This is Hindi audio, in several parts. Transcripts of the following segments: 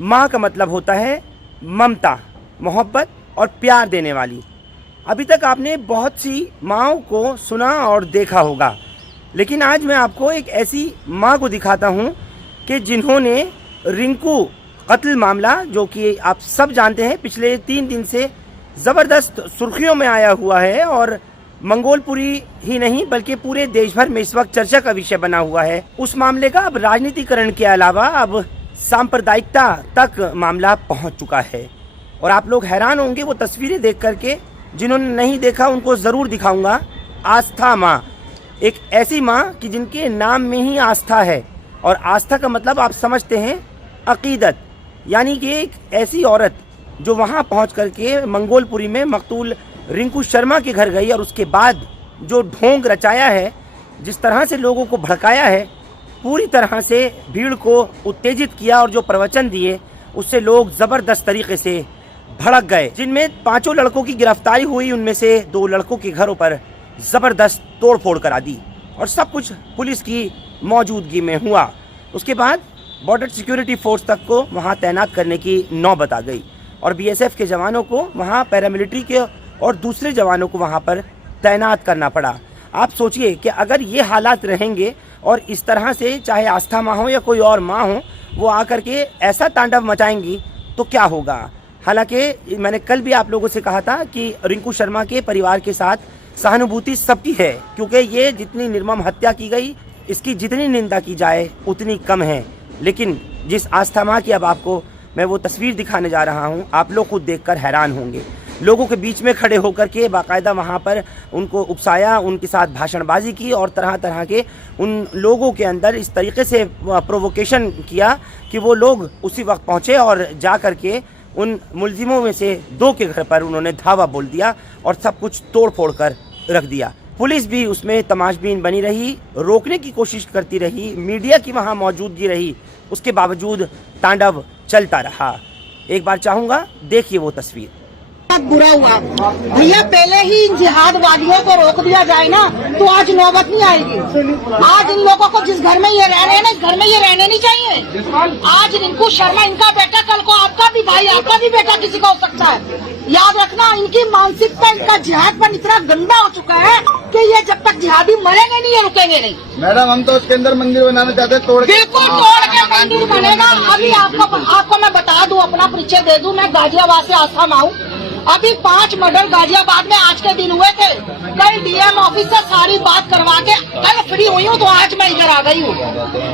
माँ का मतलब होता है ममता, मोहब्बत और प्यार देने वाली। अभी तक आपने बहुत सी माँओं को सुना और देखा होगा, लेकिन आज मैं आपको एक ऐसी माँ को दिखाता हूँ कि जिन्होंने रिंकू कत्ल मामला, जो कि आप सब जानते हैं पिछले 3 दिन से ज़बरदस्त सुर्खियों में आया हुआ है और मंगोलपुरी ही नहीं बल्कि पूरे देश भर में इस वक्त चर्चा का विषय बना हुआ है। उस मामले का अब राजनीतिकरण के अलावा अब सांप्रदायिकता तक मामला पहुंच चुका है और आप लोग हैरान होंगे वो तस्वीरें देख करके। जिन्होंने नहीं देखा उनको ज़रूर दिखाऊंगा। आस्था माँ, एक ऐसी माँ कि जिनके नाम में ही आस्था है और आस्था का मतलब आप समझते हैं अकीदत, यानी कि एक ऐसी औरत जो वहाँ पहुँच करके मंगोलपुरी में मकतूल रिंकू शर्मा के घर गई और उसके बाद जो ढोंग रचाया है, जिस तरह से लोगों को भड़काया है, पूरी तरह से भीड़ को उत्तेजित किया और जो प्रवचन दिए उससे लोग ज़बरदस्त तरीके से भड़क गए। जिनमें 5 लड़कों की गिरफ्तारी हुई, उनमें से 2 लड़कों के घरों पर ज़बरदस्त तोड़फोड़ करा दी और सब कुछ पुलिस की मौजूदगी में हुआ। उसके बाद बॉर्डर सिक्योरिटी फोर्स तक को वहाँ तैनात करने की नौबत आ गई और बीएसएफ के जवानों को वहाँ, पैरामिलिट्री के और दूसरे जवानों को वहाँ पर तैनात करना पड़ा। आप सोचिए कि अगर ये हालात रहेंगे और इस तरह से चाहे आस्था माँ हो या कोई और माँ हो, वो आकर के ऐसा तांडव मचाएंगी तो क्या होगा। हालांकि मैंने कल भी आप लोगों से कहा था कि रिंकू शर्मा के परिवार के साथ सहानुभूति सबकी है, क्योंकि ये जितनी निर्मम हत्या की गई, इसकी जितनी निंदा की जाए उतनी कम है। लेकिन जिस आस्था माँ की अब आपको मैं वो तस्वीर दिखाने जा रहा हूँ, आप लोग खुद देखकर हैरान होंगे। लोगों के बीच में खड़े होकर के बाकायदा वहाँ पर उनको उकसाया, उनके साथ भाषणबाजी की और तरह तरह के उन लोगों के अंदर इस तरीके से प्रोवोकेशन किया कि वो लोग उसी वक्त पहुँचे और जा कर के उन मुलजिमों में से 2 के घर पर उन्होंने धावा बोल दिया और सब कुछ तोड़ फोड़ कर रख दिया। पुलिस भी उसमें तमाशबीन बनी रही, रोकने की कोशिश करती रही, मीडिया की वहाँ मौजूदगी रही, उसके बावजूद तांडव चलता रहा। एक बार चाहूँगा देखिए वो तस्वीर। बुरा हुआ भैया, पहले ही इन जिहादवादियों को रोक दिया जाए ना तो आज नौबत नहीं आएगी। आज इन लोगों को जिस घर में ये रह रहे हैं ना, इस घर में ये रहने नहीं चाहिए। आज रिंकू शर्मा इनका बेटा, कल को आपका भी भाई, आपका भी बेटा किसी का हो सकता है। याद रखना, इनकी मानसिकता, इनका जिहाद पर इतना गंदा हो चुका है कि ये जब तक जिहादी मरेंगे नहीं, ये रुकेंगे नहीं। मैडम, हम तो उसके अंदर मंदिर बनाना चाहते हैं, बिल्कुल तोड़ के मंदिर बनेगा। अभी आपको मैं बता दूं, अपना परिचय दे दूं, मैं गाजियाबाद से आस्था माँ। अभी 5 मर्डर गाजियाबाद में आज के दिन हुए थे। कल डीएम ऑफिस से सारी बात करवा के कल फ्री हुई हूँ तो आज मैं इधर आ गई हूँ।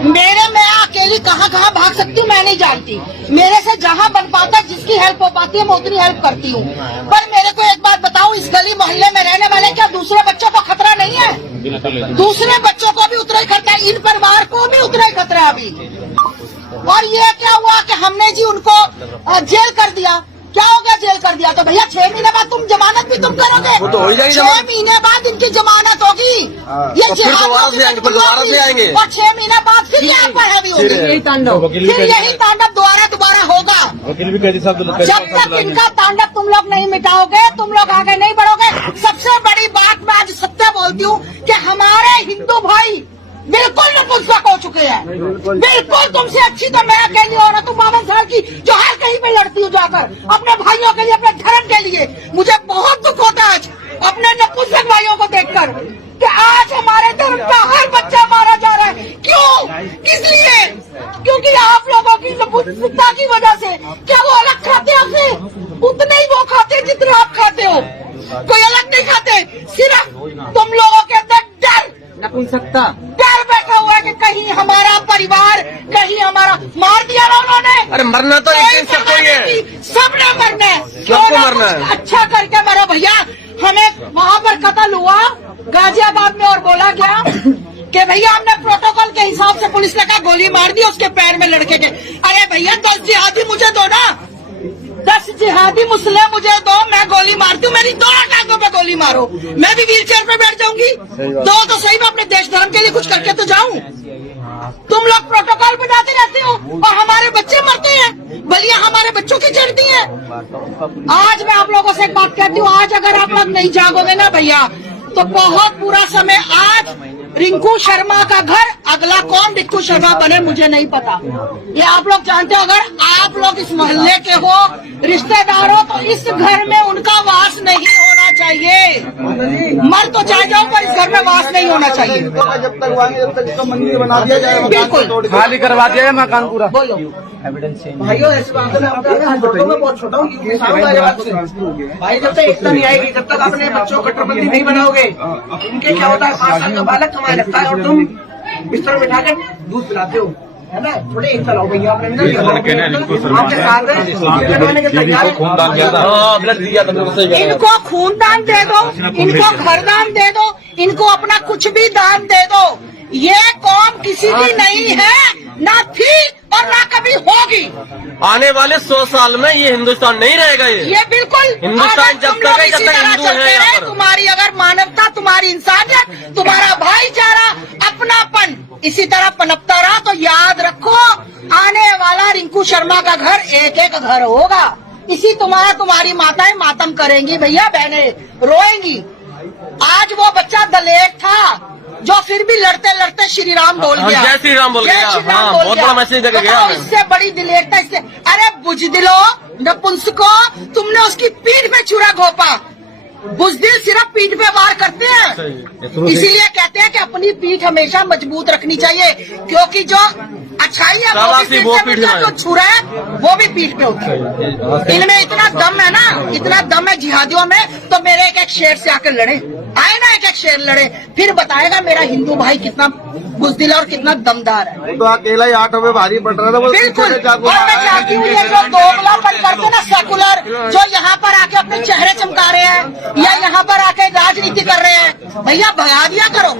मैं अकेली कहाँ भाग सकती हूँ मैं नहीं जानती। मेरे से जहाँ बन पाता, जिसकी हेल्प हो पाती है मैं उतनी हेल्प करती हूँ। पर मेरे को एक बात बताओ, इस गली मोहल्ले में रहने वाले क्या दूसरे बच्चों को खतरा नहीं है? दूसरे बच्चों को भी उतना ही खतरा है, इन परिवार को भी उतना ही खतरा है अभी। और ये क्या हुआ कि हमने जी उनको जेल कर दिया। क्या हो गया जेल कर दिया तो भैया 6 महीने बाद तुम जमानत भी तुम करोगे। वो तो हो ही जाएगी। 6 महीने बाद इनकी जमानत होगी। ये दोबारा से आएंगे और 6 महीने बाद फिर यहाँ पर हैवी होगी। फिर यही तांडव दोबारा होगा। जब तक इनका तांडव तुम लोग नहीं मिटाओगे, तुम लोग आगे नहीं बढ़ोगे। सबसे बड़ी बात मैं आज सत्य बोलती हूँ कि हमारे हिंदू भाई बिल्कुल नपुंसक हो चुके हैं। बिल्कुल तुमसे अच्छी तो मैं अकेली औरत हूँ 52 साल की, जो हर कहीं पे लड़ती हूँ जाकर अपने भाइयों के लिए, अपने धर्म के लिए। मुझे बहुत दुख होता है आज अपने नपुंसक भाइयों को देखकर कि आज हमारे धर्म का हर बच्चा मारा जा रहा है। क्यों? किस लिए? क्योंकि आप लोगों की नपुंसकता की वजह से। क्या वो अलग खाते हैं आपसे? उतने ही वो खाते हैं जितने आप खाते हो। कोई अलग नहीं खाते। सिर्फ तुम लोगों के अंदर डर, नपुंसकता, डर बैठा हुआ है कि कहीं हमारा परिवार, कहीं हमारा मार दिया ना उन्होंने। अरे मरना तो एक दिन सबको ही है, सबने मरना है। सबको मरना है। अच्छा करके मरो भैया। हमें वहाँ पर कत्ल हुआ गाजियाबाद में और बोला गया कि भैया हमने प्रोटोकॉल के हिसाब से, पुलिस ने कहा गोली मार दी उसके पैर में लड़के के। अरे भैया 10 जिहादी मुझे दो ना, 10 जिहादी मुस्लिम मुझे दो, मैं गोली मारती हूँ। मेरी दोनों टांगों पे गोली मारो, मैं भी व्हील चेयर पे बैठ जाऊंगी। दो तो सही में अपने देश धर्म के लिए कुछ करके तो जाऊं। तुम लोग प्रोटोकॉल बनाते रहते हो और हमारे बच्चे मरते हैं, बलियां हमारे बच्चों की चढ़ती हैं। आज मैं आप लोगों से एक बात कहती हूँ, आज अगर आप लोग नहीं जागोगे ना भैया तो बहुत बुरा समय। आज रिंकू शर्मा का घर, अगला कौन रिंकू शर्मा बने मुझे नहीं पता। ये आप लोग जानते हो। अगर आप लोग इस मोहल्ले के हो, रिश्तेदार हो, तो इस घर में उनका वास नहीं होना चाहिए। मर तो चाहे जाओ पर इस घर में वास नहीं होना चाहिए। जब तक आएंगे जब तक इसको मंदिर बना दिया जाएगा। बिल्कुल खाली करवा दिया मकान पूरा। बोलो भाइयों ऐसी बात है, मैं फोटो में बहुत छोटा हूँ भाई। जब तक एकता नहीं आएगी, जब तक अपने बच्चों को कट्टरपंथी नहीं बनाओगे, उनके क्या होता है 5 साल का बालक कमाने लगता है और तुम बिस्तर बिठा के दूध पिलाते हो, है ना। थोड़े एकता लाओ भैया अपने आपके साथ इनको खूनदान दे दो, इनको घरदान दे दो, इनको अपना कुछ भी दान दे दो। ये कौम किसी की नहीं है, ना थी और ना कभी होगी। आने वाले 100 साल में ये हिंदुस्तान नहीं रहेगा। ये बिल्कुल हिंदुस्तान जब तक है, जब तक हिंदू है यहाँ पर। तुम्हारी अगर मानवता, तुम्हारी इंसानियत, तुम्हारा भाईचारा, अपनापन इसी तरह पनपता रहा तो याद रखो, आने वाला रिंकू शर्मा का घर एक एक घर होगा। इसी तुम्हारी माताएं मातम करेंगी भैया, बहनें रोएंगी। आज वो बच्चा दलेर था जो फिर भी लड़ते लड़ते श्री राम बोल गया। जय श्री राम बोल गया। हाँ, बहुत बड़ा मैसेज देकर गया। इससे बड़ी दिलेरता इससे, अरे बुजदिलो नपुंसको, तुमने उसकी पीठ में छुरा घोपा। बुजदिल सिर्फ पीठ पे वार करते हैं, इसीलिए कहते हैं कि अपनी पीठ हमेशा मजबूत रखनी चाहिए, क्योंकि जो अच्छाई है वो भी जो छुरा है वो भी पीठ पे होती है। इनमें इतना दम है ना, इतना दम है जिहादियों में, तो मेरे एक एक शेर से आकर लड़े, आए ना एक एक शेर लड़े, फिर बताएगा मेरा हिंदू भाई कितना बुजदिल और कितना दमदार है। तो अकेला ही 8 में भारी पड़ रहा था। बिल्कुल, और मैं चाहती हूँ ये जो दोगलापन करते ना सेकुलर, जो यहाँ पर आके अपने चेहरे चमका रहे हैं या यहाँ पर आके राजनीति कर रहे हैं, भैया भगा दिया करो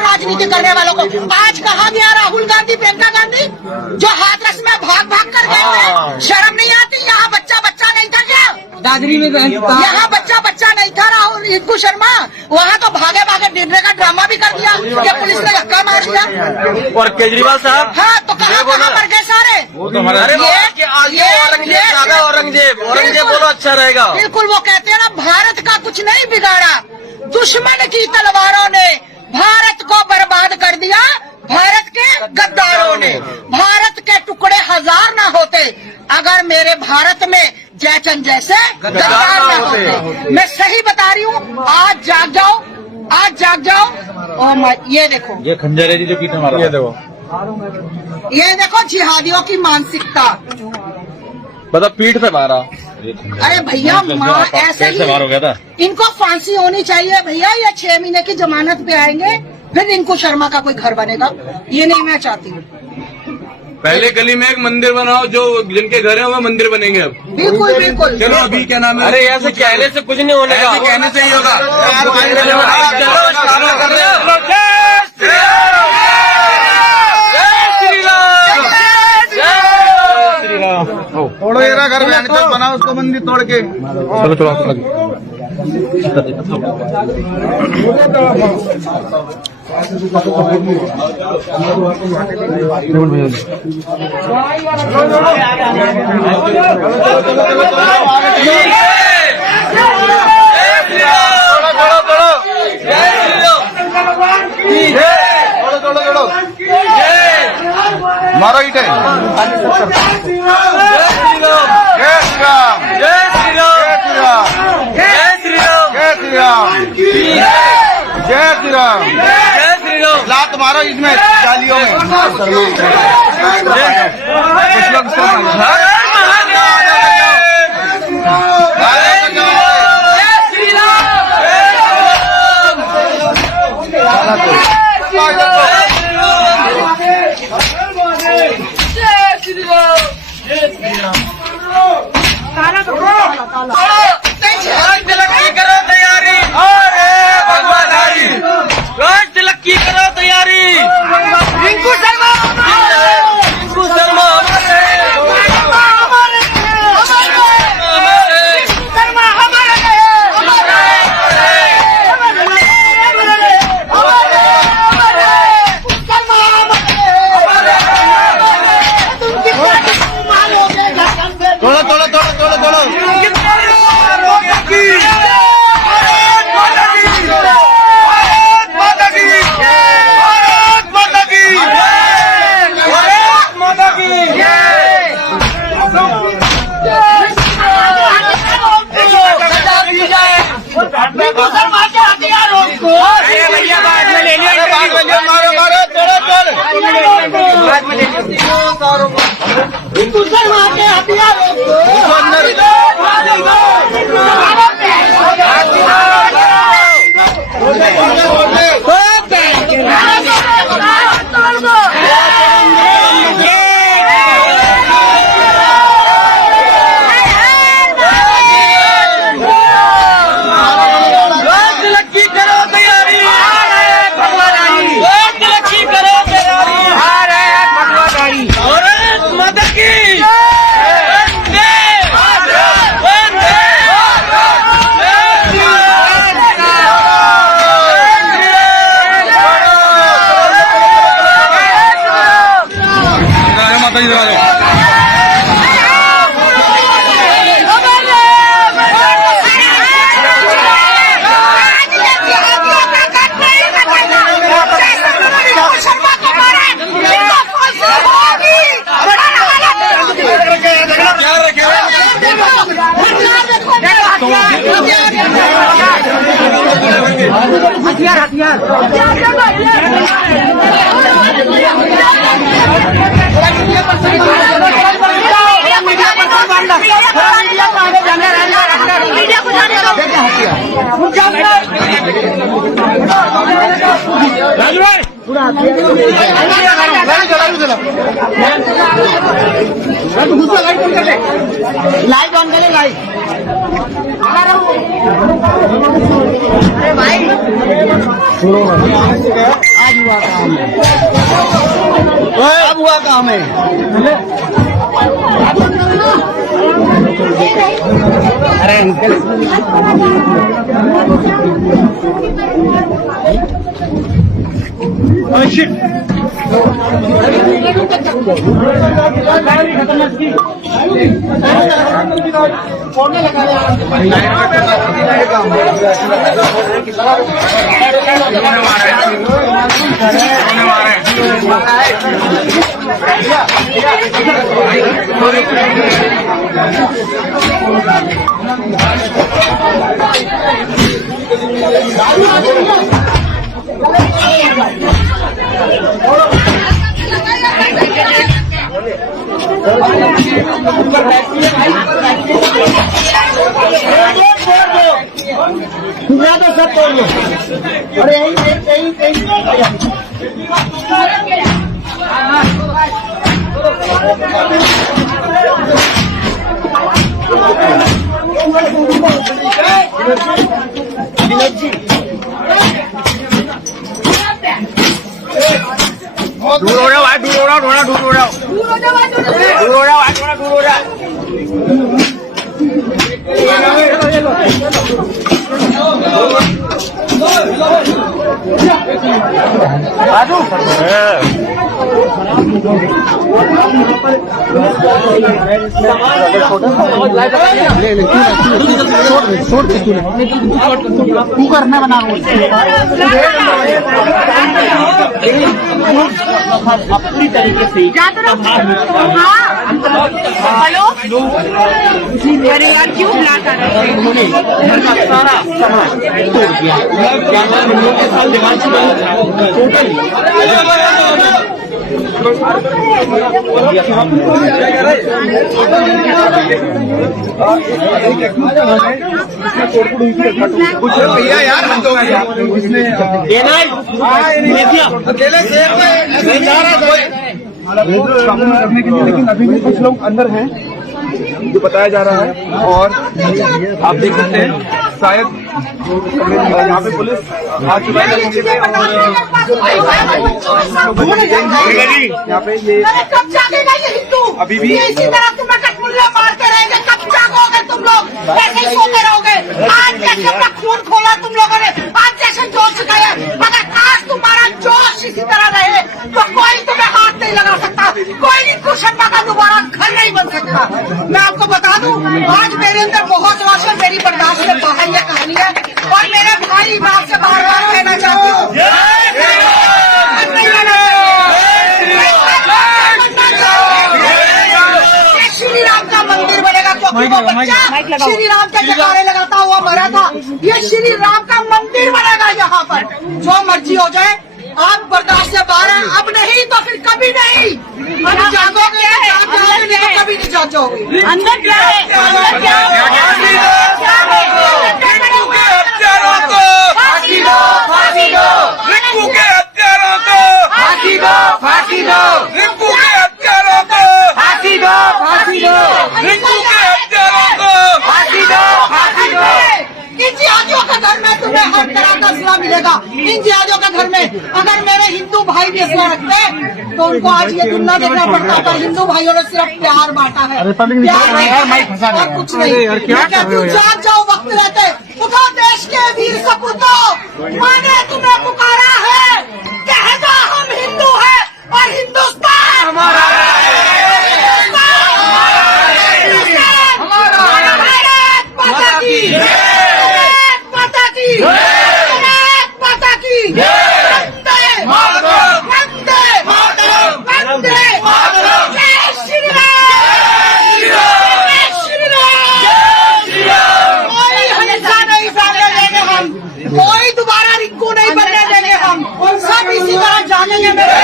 राजनीति करने वालों को। आज कहा गया राहुल गांधी, प्रियंका गांधी जो हाथरस में भाग कर गए थे, शर्म नहीं आती? यहाँ बच्चा नहीं था क्या? दादरी में यहाँ बच्चा नहीं था राहुल रिंकू शर्मा, वहाँ तो भागे डिनर का ड्रामा भी कर दिया कि पुलिस ने धक्का मार दिया। और केजरीवाल साहब, हाँ तो कहाँ मर गए सारे? औरंगजेब बोलो अच्छा रहेगा। बिल्कुल, वो कहते हैं ना भारत का कुछ नहीं बिगाड़ा, दुश्मन की तलवारों ने भारत को बर्बाद कर दिया, भारत के गद्दारों ने। भारत के टुकड़े 1000 ना होते अगर मेरे भारत में जयचंद जैसे गद्दार ना होते। मैं सही बता रही हूँ, आज जाग जाओ। और ये देखो, ये खंजर है जी जो पीछे मारा, ये देखो जिहादियों की मानसिकता। मतलब पीठ पे मारा। अरे भैया माँ ऐसे ही मार हो गया था। इनको फांसी होनी चाहिए भैया, या 6 महीने की जमानत पे आएंगे, फिर रिंकू शर्मा का कोई घर बनेगा। ये नहीं मैं चाहती हूँ। पहले गली में एक मंदिर बनाओ, जो जिनके घर है वो मंदिर बनेंगे अब। बिल्कुल। चलो अभी क्या नाम है? अरे ऐसे कहने से कुछ नहीं होने का, ऐसे कहने से ही होगा। तोड़ो येरा घर में बनाओ उसको मंदिर तोड़ के। मारो ईटे। जय श्री राम। लात मारो इसमें जालियों में। कुछ लोग तिलक की करो तैयारी। रिंकू शर्मा मुसलमान के हथियारों लाइट ऑन करे लाइट। अरे भाई आज हुआ काम है, अब हुआ काम है। अरे अंकल ना तो सब तोड़ लो। अरे यही दूर हो जाओ भाई, दूर हो जाओ, थोड़ा दूर हो जाओ, दूर हो जाओ भाई, दूर हो जाओ भाई, थोड़ा दूर हो जाओ। कुकर में बना पूरी तरीके से हेलो मेरे यार क्यों ब्लैक आ रहा है? उन्होंने घर का सारा सामान तोड़ दिया। लोगों के साथ दीवार टोटल भैया यार अकेले शेर में नहीं जा रहा करने के लिए, लेकिन अभी भी कुछ लोग अंदर हैं जो बताया जा रहा है। और आप देख सकते हैं शायद यहाँ पे पुलिस आ चुका है मौके पे और यहाँ पे ये कब जागेगा ये हिंदू? अभी भी इसी तरह तुम्हें कटमुल्ला मारते रहेंगे, कब जागोगे तुम लोग? ऐसे ही सोते रहोगे। आज जैसे अपना खून खोला तुम लोगों ने, आज जैसे जोश गए, अगर आज तुम्हारा जोश इसी तरह रहे तो कोई तुम्हें हाथ नहीं लगा सकता, कोई नहीं कुशनबा का दोबारा घर नहीं बन सकता। मैं आपको बता दूं, आज मेरे अंदर बहुत जोश है, मेरी बर्दाश्त से बाहर ये कहानी है। और मेरे भाई मैं आपसे बार बार कहना चाहती हूँ, श्री राम का मंदिर बनेगा, क्योंकि वो बच्चा श्री राम के जयकारे लगाता हुआ मरा था। ये श्री राम का मंदिर बनेगा यहाँ पर, जो मर्जी हो जाए। आप बर्दाश्त से बाहर हैं, अब नहीं तो फिर कभी नहीं। अब जागोगे नहीं तो कभी नहीं जागोगे। अंदर क्या है? अंदर क्या है? हत्यारों को फांसी दो, फांसी दो, रिंकू के हत्यारों को फांसी दो, फांसी दो, रिंकू के हत्यारों को फांसी दो, फांसी दो, रिंकू के हत्यारों को फांसी दो, फांसी दो। इन जिहादियों के घर में तुम्हें हर तरह का असला मिलेगा। इन जिहादियों के घर में अगर मेरे हिंदू भाई भी असला रखते तो उनको आज ये दुनिया देखना पड़ता था। हिंदू भाइयों ने सिर्फ प्यार बांटा है, प्यार और कुछ नहीं। जाग जाओ, वक्त रहते उठो देश के वीर सपूतों, माने तुम्हें पुकारा है, कह दो हम हिंदू हैं और हिंदुस्तान हमारा है। माता की माता की माता की वंदे मातरम, वंदे मातरम, वंदे मातरम, जय श्री राम, जय श्री राम, कोई हिंसा नहीं फैलने देंगे हम, कोई दोबारा रिंकू नहीं बनने देंगे हम, सब इसी तरह जानेंगे मेरे।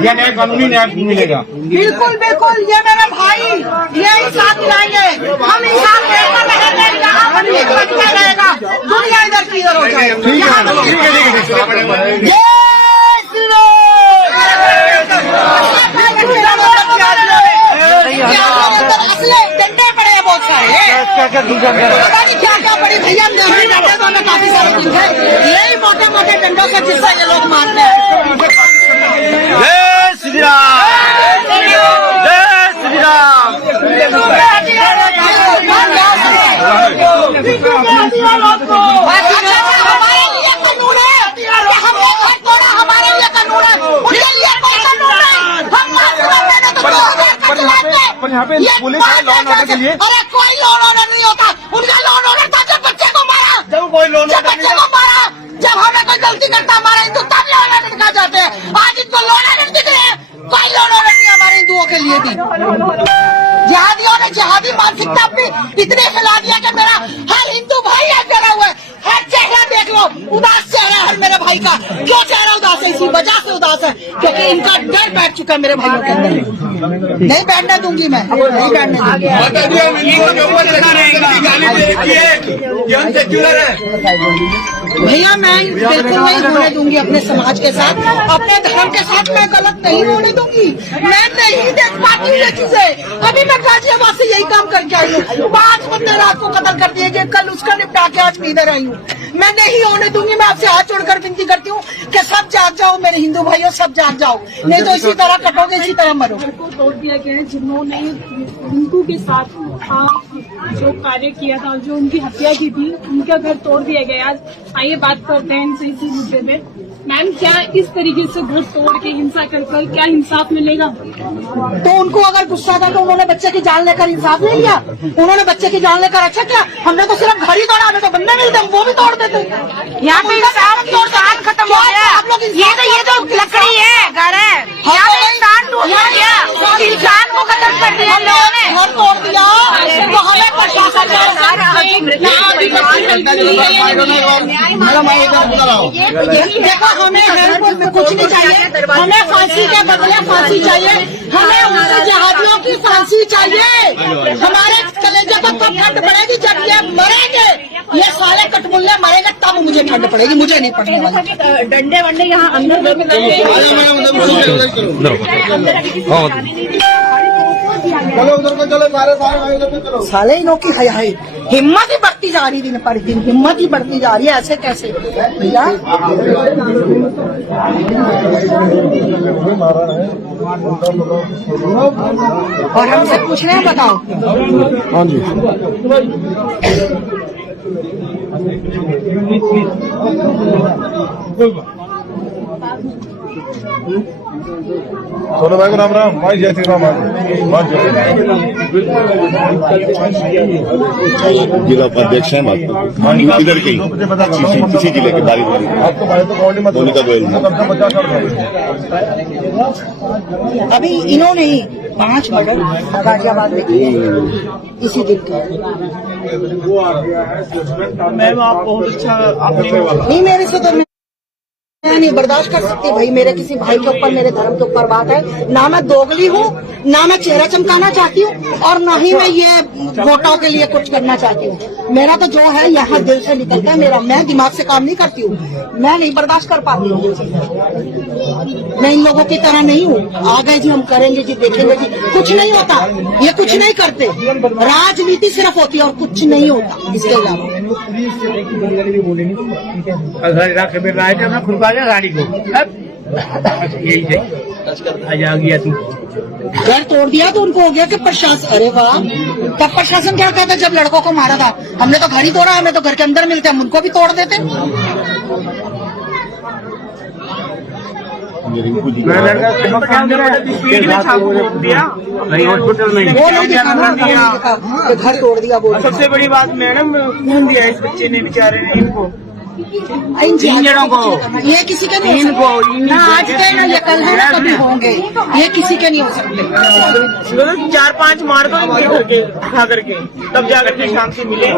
न्याय कानूनी न्याय मिलेगा। बिल्कुल बिल्कुल, ये मेरे भाई ये इंसाफ दिलाएंगे। हम इंसाफ देकर रहेंगे, यहाँ पर भी बनता रहेगा, दुनिया इधर की इधर हो जाए। जय श्री राम। असले डंडे पड़े हैं बहुत सारे, पता नहीं क्या क्या पड़ी भैया। नहीं डंडे तो हमें काफी सारे दिन है, यही मोटे मोटे डंडों से जिससे ये लोग मारते हैं। जय श्री राम, जय श्री राम। हमारे लिए कानून है, हमने घर तोड़ा, हमारे लिए कानून है, उनके लिए कोई कानून नहीं। हम पर यहाँ पे पुलिस है लॉ एंड ऑर्डर के लिए। अरे कोई लॉ एंड ऑर्डर नहीं होता, उनका लॉ एंड ऑर्डर था जब बच्चे को मारा, जब कोई लॉ एंड जब बच्चे को मारा, जब हमें कोई गलती करता हमारे हिंदू तब लॉ एंड ऑर्डर दिखा जाते हैं। आज इनको लॉ एंड ऑर्डर दिख रहे हैं, कोई लॉ एंड ऑर्डर नहीं हमारे हिंदुओं के लिए भी। जिहादियों ने जिहादी मानसिकता अपनी इतनी फैला दिया कि मेरा हर हिंदू भाई आज डरा हुआ है। हर चेहरा देख लो, उदास चेहरा है हर मेरे भाई का। क्यों चेहरा उदास है? इसी वजह से उदास है क्योंकि इनका डर बैठ चुका है मेरे भाइयों के अंदर। नहीं बैठने दूंगी मैं, नहीं बैठने दूंगी। भैया मैं बिल्कुल नहीं होने दूंगी अपने समाज के साथ, अपने धर्म के साथ मैं गलत नहीं होने दूंगी। मैं नहीं देख पाती हूँ ये चीजें। अभी मैं गाजियाबाद से यही काम करके आई हूँ, 5 बंदे रात को कत्ल कर दिए गए, कल उसका निपटा के आज इधर आई हूँ। मैं नहीं होने दूंगी। मैं आपसे हाथ जोड़कर विनती करती हूँ कि सब जाग जाओ मेरे हिंदू भाइयों, सब जाग जाओ, नहीं तो इसी तरह कटोगे, इसी तरह मरोगे। को तोड़ दिया गया है, जिन्होंने रिंकू के साथ जो कार्य किया था और जो उनकी हत्या की थी, उनका घर तोड़ दिया गया। आज आइए बात करते हैं इनसे इसी मुद्दे पे। मैम क्या इस तरीके से घर तोड़ के हिंसा कर क्या इंसाफ मिलेगा? तो उनको अगर गुस्सा था तो उन्होंने बच्चे की जान लेकर इंसाफ नहीं लिया, उन्होंने बच्चे की जान लेकर अच्छा किया। हमने तो सिर्फ घर ही तोड़ा, हमें तो बंदे मिलते वो भी तोड़ देते। यहाँ पे इंसान खत्म हो गया। ये तो लकड़ी है, घर है, यहाँ पे इंसान टूट गया, इंसान को खत्म कर दिया लोगों ने, घर तोड़ दिया। तो हमें प्रशासन देखो, हमें कुछ नहीं चाहिए, हमें फांसी के बदले फांसी चाहिए, हमें उन जिहादियों की फांसी चाहिए। हमारे कलेजे को तब ठंड पड़ेगी जब ये मरेंगे, ये सारे कटमुल्ले मरेंगे तब मुझे ठंड पड़ेगी, मुझे नहीं पड़ेगी। डंडे वंडे यहाँ अंदर चलो उधर को चलो, सारे उधर को चलो। साले इनों की है हिम्मत ही बढ़ती जा रही दिन पर दिन, हिम्मत ही बढ़ती जा रही है। ऐसे कैसे भैया? और हमसे पूछ रहे हैं, बताओ। हाँ जी। सोनू भाई को राम राम भाई, जय श्री राम। जिला उपाध्यक्ष हैं बात इधर के किसी जिले के बारी मोनिका गोयल। अभी इन्होंने ही 5 मर्डर गाजियाबाद में किए इसी दिन का। मैम आप बहुत अच्छा आपने नहीं, मेरे से तो मैं नहीं बर्दाश्त कर सकती भाई। मेरे किसी भाई के ऊपर, मेरे धर्म के ऊपर बात है। ना मैं दोगली हूँ, ना मैं चेहरा चमकाना चाहती हूँ, और ना ही मैं ये वोटों के लिए कुछ करना चाहती हूँ। मेरा तो जो है यहाँ दिल से निकलता है मेरा। मैं दिमाग से काम नहीं करती हूँ, मैं नहीं बर्दाश्त कर पाती हूँ। मैं इन लोगों की तरह नहीं हूँ। आ गए जी, हम करेंगे जी, देखेंगे जी, कुछ नहीं होता। ये कुछ नहीं करते। राजनीति सिर्फ होती है और कुछ नहीं होता इसके अलावा। गाड़ी को यही आ गया तू घर तोड़ दिया तो उनको हो गया कि प्रशासन, अरे वाह, तब प्रशासन क्या कहता जब लड़कों को मारा था? हमने तो घर ही तोड़ा, हमें तो घर के अंदर मिलते, हम उनको भी तोड़ देते। हॉस्पिटल में वो नहीं दिखा ना, कि घर तोड़ दिया बोल। सबसे बड़ी बात मैडम, खून दिया इस बच्चे ने बेचारे ने इनको, इन जनों को। ये किसी के नहीं हो सकते ना, आज के ना, ये कल है ना, कभी होंगे। ये किसी के नहीं हो सकते। 4-5 मार दो करके खा करके, तब जाकर के शांति मिले।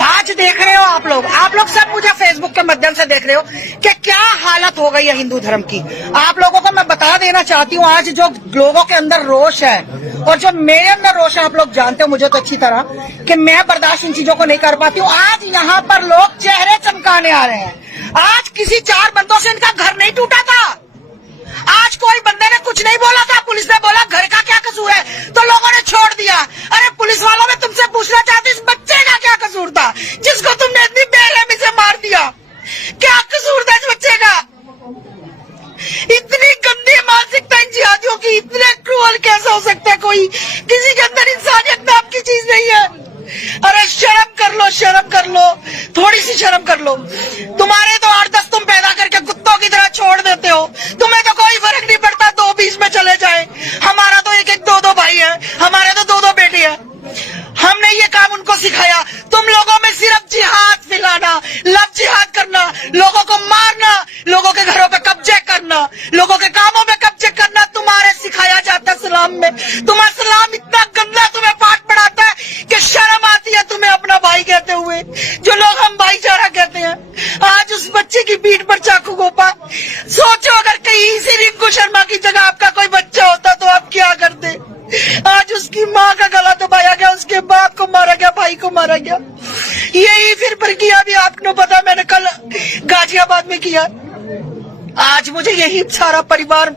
आज देख रहे हो आप लोग सब मुझे फेसबुक के माध्यम से देख रहे हो कि क्या हालत हो गई है हिंदू धर्म की। आप लोगों को मैं बता देना चाहती हूँ, आज जो लोगों के अंदर रोष है और जो मेरे अंदर रोष है, आप लोग जानते हो मुझे तो अच्छी तरह कि मैं बर्दाश्त इन चीजों को नहीं कर पाती हूँ। आज यहाँ पर लोग चेहरे चमकाने आ रहे हैं। आज किसी 4 बंदों से इनका घर नहीं टूटा था। आज कोई बंदे ने कुछ नहीं बोला था, पुलिस ने बोला घर का क्या कसूर है, तो लोगों ने छोड़ दिया। अरे पुलिस वालों, मैं तुमसे पूछना चाहती, इस बच्चे का क्या कसूर था जिसको तुमने इतनी बेरहमी से मार दिया? क्या कसूर था इस बच्चे का? इतनी गंदी मानसिकता इन जिहादियों की, इतने क्रूअल कैसे हो सकता है कोई? किसी के अंदर इंसानियत नाम की चीज नहीं है। अरे शर्म कर लो, शर्म कर लो, थोड़ी सी शर्म कर लो। तुम्हारे तो 8-10 तुम पैदा करके कुत्तों की तरह छोड़ देते हो, तुम्हें तो कोई फर्क नहीं पड़ता 2 बीच में चले जाए। हमारा तो 1-1, 2-2 भाई है, हमारे तो 2-2 बेटे हैं। हमने ये काम उनको सिखाया। तुम लोगों में सिर्फ जिहाद फैलाना, लव जिहाद करना, लोगों को मारना, लोगों के घरों पे कब्जे करना, लोगों के कामों में कब्जे करना तुम्हारे सिखाया जाता है सलाम में। तुम्हारा सलाम इतना गंदा तुम्हें पाठ पढ़ाता है कि शर्म आती है तुम्हें अपना भाई कहते हुए, जो लोग हम भाईचारा कहते हैं। आज उस बच्चे की पीठ पर चाकू घोंपा। सोचो अगर कहीं इसी रिंकू शर्मा की जगह आपका कोई बच्चा होता तो आप क्या करते? आज उसकी माँ का गला दबाया गया, उसके बाप को मारा गया, भाई को मारा गया। यही फिर प्रक्रिया भी आपको पता, मैंने कल गाजियाबाद में किया। आज मुझे यही सारा परिवार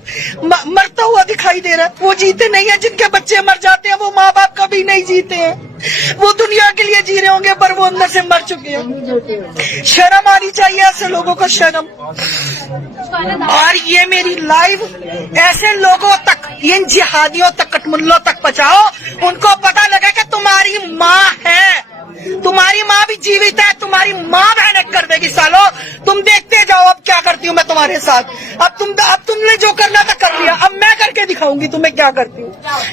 मरता हुआ दिखाई दे रहा है। वो जीते नहीं है, जिनके बच्चे मर जाते हैं वो माँ बाप कभी नहीं जीते हैं। वो दुनिया के लिए जी रहे होंगे पर वो अंदर से मर चुके हैं। शर्म आनी चाहिए ऐसे लोगों को, शर्म। और ये मेरी लाइव ऐसे लोगों तक, इन जिहादियों तक, कटमुल्लों तक पहुंचाओ, उनको पता लगे कि तुम्हारी माँ है, तुम्हारी माँ भी जीवित है, तुम्हारी माँ मेहनत कर देगी। सालो तुम देखते जाओ अब क्या करती हूँ मैं तुम्हारे साथ। अब तुमने जो करना था कर लिया, अब मैं करके दिखाऊंगी तुम्हें क्या करती हूँ।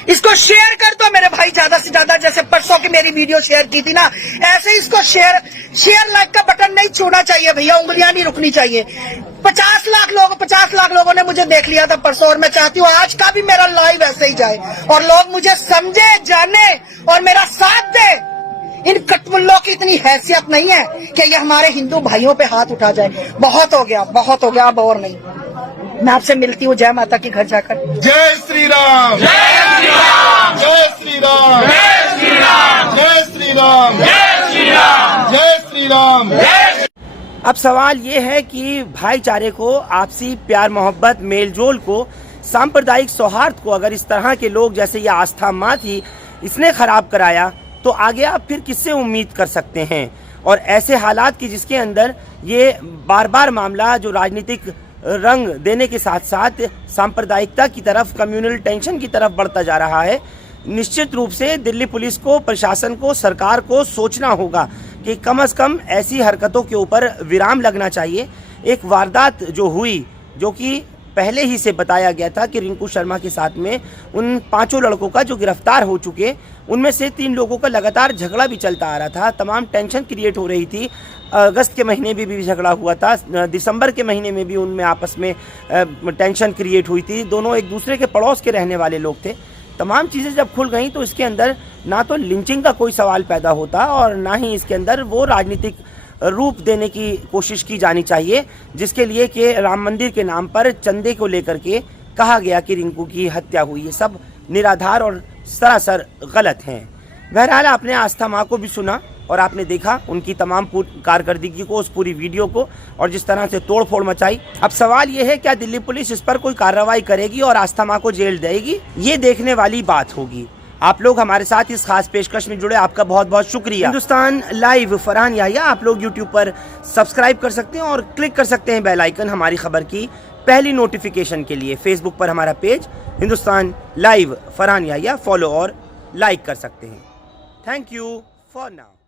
इसको शेयर कर दो मेरे भाई ज्यादा से ज्यादा, जैसे परसों की मेरी वीडियो शेयर की थी ना, ऐसे इसको शेयर लाइक का बटन नहीं छूना चाहिए भैया, उंगलियां नहीं रुकनी चाहिए। 50 लाख लोगों ने मुझे देख लिया था परसों, और मैं चाहती हूँ आज का भी मेरा लाइव ऐसे ही जाए और लोग मुझे समझे, जाने और मेरा साथ दे। इन कटमुल्लों की इतनी हैसियत नहीं है कि ये हमारे हिंदू भाइयों पे हाथ उठा जाए। बहुत हो गया, बहुत हो गया, अब और नहीं। मैं आपसे मिलती हूँ जय माता की घर जाकर। जय श्री राम, जय श्री राम, जय श्री राम, जय श्री राम, जय श्री राम, जय श्री राम, जय श्री राम। अब सवाल ये है कि भाईचारे को, आपसी प्यार मोहब्बत, मेलजोल को, सांप्रदायिक सौहार्द को अगर इस तरह के लोग जैसे ये आस्था माँ थी, इसने खराब कराया, तो आगे आप फिर किससे उम्मीद कर सकते हैं? और ऐसे हालात की जिसके अंदर ये बार बार मामला जो राजनीतिक रंग देने के साथ साथ सांप्रदायिकता की तरफ, कम्युनल टेंशन की तरफ बढ़ता जा रहा है, निश्चित रूप से दिल्ली पुलिस को, प्रशासन को, सरकार को सोचना होगा कि कम से कम ऐसी हरकतों के ऊपर विराम लगना चाहिए। एक वारदात जो हुई, जो कि पहले ही से बताया गया था कि रिंकू शर्मा के साथ में उन 5 लड़कों का जो गिरफ्तार हो चुके, उनमें से 3 लोगों का लगातार झगड़ा भी चलता आ रहा था। तमाम टेंशन क्रिएट हो रही थी। अगस्त के महीने में भी झगड़ा हुआ था, दिसंबर के महीने में भी उनमें आपस में टेंशन क्रिएट हुई थी। दोनों एक दूसरे के पड़ोस के रहने वाले लोग थे। तमाम चीज़ें जब खुल गई तो इसके अंदर ना तो लिंचिंग का कोई सवाल पैदा होता और ना ही इसके अंदर वो राजनीतिक रूप देने की कोशिश की जानी चाहिए जिसके लिए कि राम मंदिर के नाम पर चंदे को लेकर के कहा गया कि रिंकू की हत्या हुई। ये सब निराधार और सरासर गलत हैं। बहरहाल आपने आस्था माँ को भी सुना और आपने देखा उनकी तमाम कारकर्दगी को, उस पूरी वीडियो को, और जिस तरह से तोड़ फोड़ मचाई। अब सवाल ये है, क्या दिल्ली पुलिस इस पर कोई कार्रवाई करेगी और आस्था माँ को जेल देगी? ये देखने वाली बात होगी। आप लोग हमारे साथ इस खास पेशकश में जुड़े, आपका बहुत बहुत शुक्रिया। हिंदुस्तान लाइव फरहान याहिया आप लोग यूट्यूब पर सब्सक्राइब कर सकते हैं और क्लिक कर सकते हैं बेल आइकन हमारी खबर की पहली नोटिफिकेशन के लिए। फेसबुक पर हमारा page Hindustan live Farhan Yahiya follow और लाइक कर सकते हैं। Thank you for now.